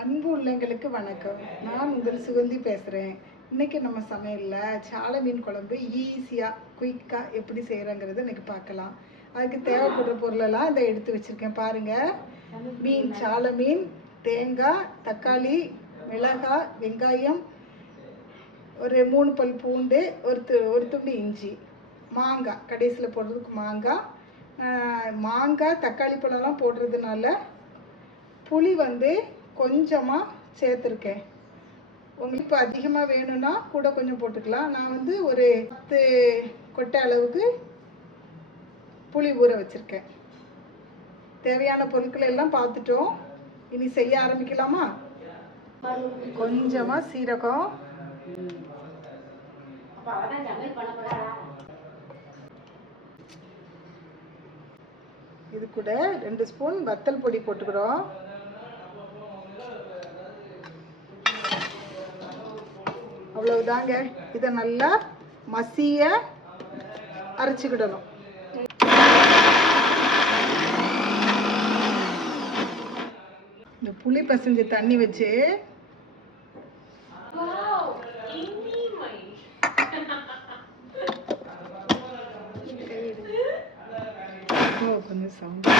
அன்பு உள்ளங்களுக்கு வணக்கம். நான் உங்கள் சுகந்தி பேசுகிறேன். இன்றைக்கி நம்ம சமையலில் சாலை மீன் குழம்பு ஈஸியாக குயிக்காக எப்படி செய்கிறோங்கிறத இன்றைக்கி பார்க்கலாம். அதுக்கு தேவைப்படுற பொருளெல்லாம் இதை எடுத்து வச்சுருக்கேன் பாருங்கள். மீன், சாலை மீன், தேங்காய், தக்காளி, மிளகாய், வெங்காயம், ஒரு 3 பல் பூண்டு, ஒரு துண்டு இஞ்சி, மாங்காய், கடைசியில் போடுறதுக்கு மாங்காய், தக்காளி பழம்லாம் போடுறதுனால புளி கொஞ்சமாக சேர்த்துருக்கேன். உங்களுக்கு இப்போ அதிகமாக வேணும்னா கூட கொஞ்சம் போட்டுக்கலாம். நான் ஒரு 10 கொட்டை அளவுக்கு புளி ஊற வச்சுருக்கேன். தேவையான பொருட்களை எல்லாம் பார்த்துட்டோம். இனி செய்ய ஆரம்பிக்கலாமா? கொஞ்சமாக சீரகம், இது கூட 2 ஸ்பூன் வத்தல் பொடி போட்டுக்கிறோம். அவ்வளவுதாங்க. இதை நல்லா மசிய அரைச்சிக்கிடணும். இந்த புளி பசஞ்சு தண்ணி வச்சு கொஞ்சம் சவுண்ட்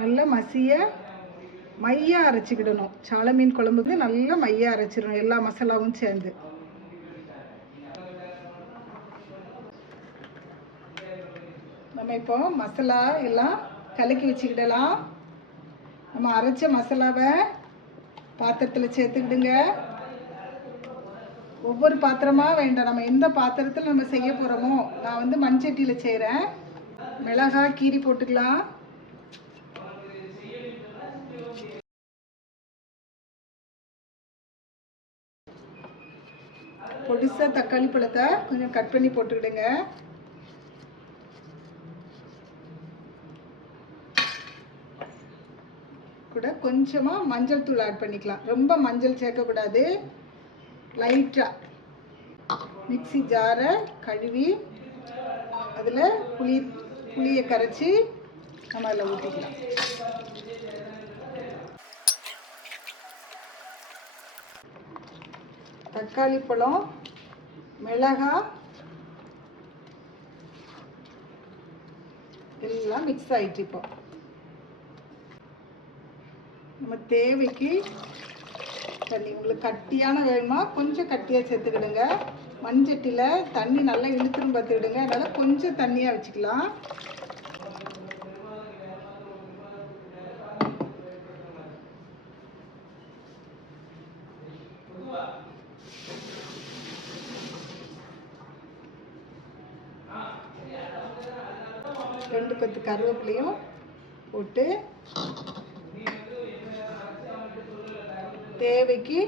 நல்லா மசிய மையா அரைச்சிக்கிடணும். சாலை மீன் குழம்புக்கு நல்லா மையா அரைச்சிடணும், எல்லா மசாலாவும் சேர்ந்து. நம்ம இப்போ மசாலா எல்லாம் கலக்கி வச்சுக்கிடலாம். நம்ம அரைச்ச மசாலாவை பாத்திரத்தில் சேர்த்துக்கிடுங்க. ஒவ்வொரு பாத்திரமாக வேண்டாம், நம்ம எந்த பாத்திரத்தில் நம்ம செய்ய போகிறோமோ. நான் மண்சட்டியில் செய்கிறேன். மிளகாய் கீரி போட்டுக்கலாம். பொடிசா தக்காளி பழத்தை கொஞ்சம் கட் பண்ணி போட்டுக்கிடுங்க. கூட கொஞ்சமாக மஞ்சள் தூள் ஆட் பண்ணிக்கலாம். ரொம்ப மஞ்சள் சேர்க்கக்கூடாது, லைட்டாக. மிக்ஸி ஜாரை கழுவி அதில் புளியை கரைச்சி நம்ம அதில் ஊற்றிக்கலாம். தக்காளி பழம், மிளகாய் எல்லாம் மிக்ஸ் ஆகிட்டு இப்போ நம்ம தேவைக்கு தண்ணி. உங்களுக்கு கட்டியான வேணுமா கொஞ்சம் கட்டியாக சேர்த்துக்கிடுங்க. மண்சட்டியில் தண்ணி நல்லா இழுத்துன்னு பார்த்துக்கிடுங்க. அதனால் கொஞ்சம் தண்ணியாக வச்சுக்கலாம். ரெண்டு கொத்து கருவேப்பிலையும் போட்டு தேவைக்கு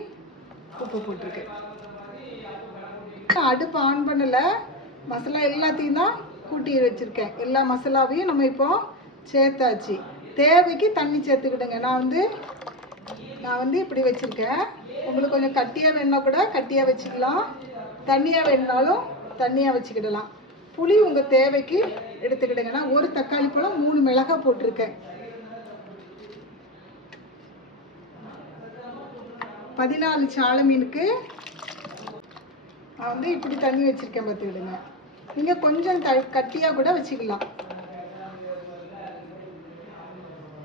உப்பு போட்டிருக்கேன். அடுப்பு ஆன் பண்ணலை, மசாலா எல்லாத்தையும் தான் கூட்டி வச்சுருக்கேன். எல்லா மசாலாவையும் நம்ம இப்போ சேர்த்தாச்சு. தேவைக்கு தண்ணி சேர்த்துக்கிடுங்க. நான் இப்படி வச்சுருக்கேன். உங்களுக்கு கொஞ்சம் கட்டியாக வேணுன்னா கூட கட்டியாக வச்சுக்கலாம், தண்ணியாக வேணுனாலும் தண்ணியாக வச்சுக்கிடலாம். புளி உங்கள் தேவைக்கு எடுத்துக்கிடுங்க. நான் ஒரு தக்காளி பழம் 3 மிளகாய் போட்டிருக்கேன். 14 சாலை மீனுக்கு நான் இப்படி தண்ணி வச்சுருக்கேன் பார்த்துக்கிடுங்க. நீங்கள் கொஞ்சம் கட்டியாக கூட வச்சுக்கலாம்.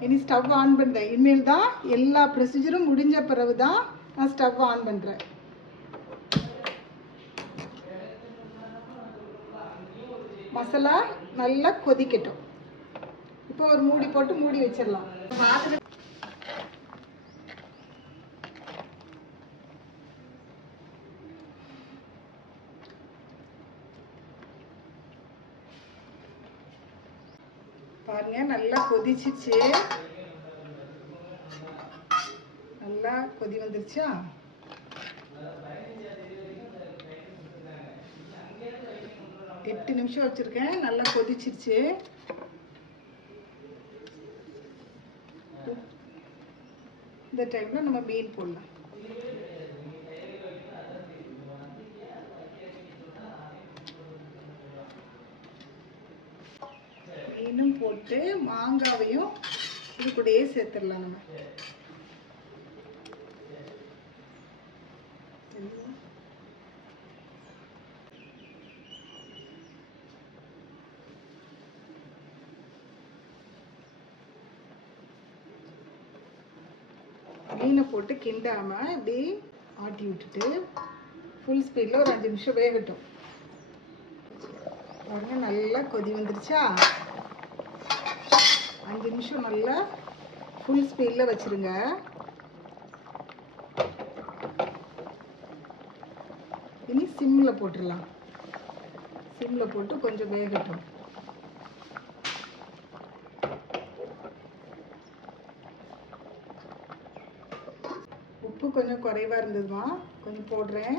இனி ஸ்டவ் ஆன் பண்ணுறேன். இனிமேல் தான் எல்லா ப்ரொசீஜரும் முடிஞ்ச பிறகு தான் நான் ஸ்டவ் ஆன் பண்ணுறேன். மசாலா நல்லா கொதிக்கட்டும். இப்போ ஒரு மூடி போட்டு மூடி வச்சிடலாம். பாருங்க, நல்லா கொதிச்சிச்சு. நல்லா கொதி வந்துருச்சா? எட்டு நிமிஷம் வச்சிருக்கேன். நல்லா கொதிச்சிருச்சு. இந்த டைம்ல நம்ம மீன் போடலாம். மீனும் போட்டு மாங்காவையும் இது கூடயே சேர்த்துடலாம் நம்ம. மீனை போட்டு கிண்டாம இப்படி ஆட்டி விட்டுட்டு ஃபுல் ஸ்பீடில் ஒரு 5 நிமிஷம் வேகட்டும். பாருங்க நல்லா கொதி வந்துருச்சா? 5 நிமிஷம் நல்லா ஃபுல் ஸ்பீடில் வச்சுருங்க. இனி சிம்மில் போட்டுடலாம். சிம்மில் போட்டு கொஞ்சம் வேகட்டும். உப்பு கொஞ்சம் குறைவாக இருந்ததுமா, கொஞ்சம் போடுறேன்.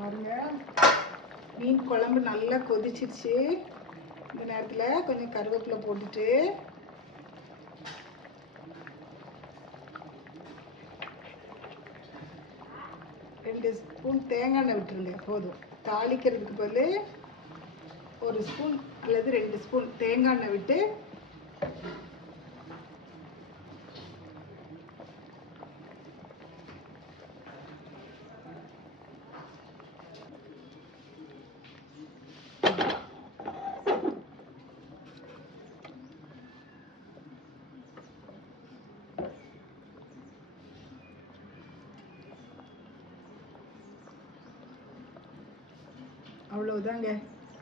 பாருங்க மீன் குழம்பு நல்லா கொதிச்சிருச்சு. இந்த நேரத்தில் கொஞ்சம் கருவேப்பிலை போட்டுட்டு ரெண்டு ஸ்பூன் தேங்காய் எண்ணெய் விட்டுருங்க. போதும். தாளிக்கிறதுக்கு பதில் 1 ஸ்பூன் அல்லது 2 ஸ்பூன் தேங்காய் எண்ணெய் விட்டு அவ்வளோதாங்க,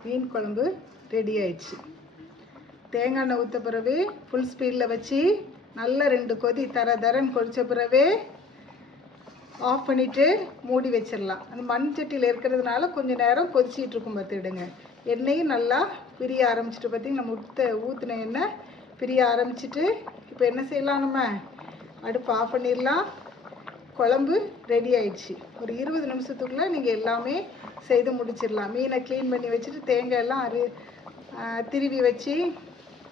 மீன் குழம்பு ரெடி ஆயிடுச்சு. தேங்காய் எண்ணெய் ஊற்ற பிறகு ஃபுல் ஸ்பீடில் வச்சு நல்லா 2 கொதி தரன்னு கொதித்த பிறகு ஆஃப் பண்ணிவிட்டு மூடி வச்சிடலாம். அந்த மண் சட்டியில் இருக்கிறதுனால கொஞ்சம் நேரம் கொதிச்சிட்டு இருக்கும் பார்த்துடுங்க. எண்ணெயும் நல்லா பிரிய ஆரம்பிச்சிட்டு பார்த்திங்க, நம்ம ஊற்றின எண்ணெய் பிரிய ஆரம்பிச்சிட்டு இப்போ என்ன செய்யலாம், நம்ம அடுப்பு ஆஃப் பண்ணிடலாம். குழம்பு ரெடி ஆயிடுச்சு. ஒரு 20 நிமிஷத்துக்குள்ளே நீங்கள் எல்லாமே செய்து முடிச்சிடலாம். மீனை க்ளீன் பண்ணி வச்சுட்டு தேங்காய் எல்லாம் திருவி வச்சு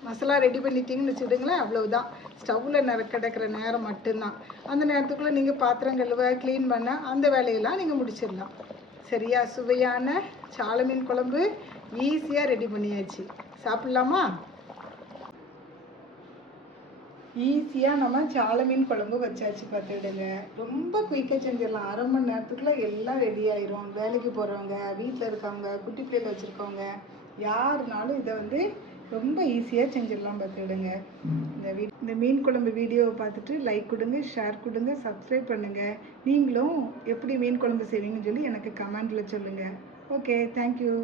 மசாலா ரெடி பண்ணிட்டீங்கன்னு வச்சுக்கிட்டுங்களேன், அவ்வளவுதான். ஸ்டவ்வில் கிடக்கிற நேரம் மட்டும்தான். அந்த நேரத்துக்குள்ளே நீங்கள் பாத்திரம் கழுவ க்ளீன் பண்ண அந்த வேலையெல்லாம் நீங்கள் முடிச்சிடலாம். சரியா? சுவையான சால மீன் குழம்பு ஈஸியாக ரெடி பண்ணியாச்சு. சாப்பிட்லாமா? ஈஸியாக நம்ம சால மீன் குழம்பு வச்சாச்சு பார்த்துடுங்க. ரொம்ப குயிக்காக செஞ்சிடலாம். 1/2 மணி நேரத்துக்குள்ளே எல்லாம் ரெடி ஆயிரும். வேலைக்கு போகிறவங்க, வீட்டில் இருக்கவங்க, குட்டி பிள்ளைகள் வச்சுருக்கவங்க யாருனாலும் இதை ரொம்ப ஈஸியாக செஞ்சிடலாம் பார்த்துடுங்க. இந்த மீன் குழம்பு வீடியோவை பார்த்துட்டு லைக் கொடுங்க, ஷேர் கொடுங்க, சப்ஸ்கிரைப் பண்ணுங்கள். நீங்களும் எப்படி மீன் குழம்பு செய்வீங்கன்னு சொல்லி எனக்கு கமெண்டில் சொல்லுங்கள். Okay, thank you.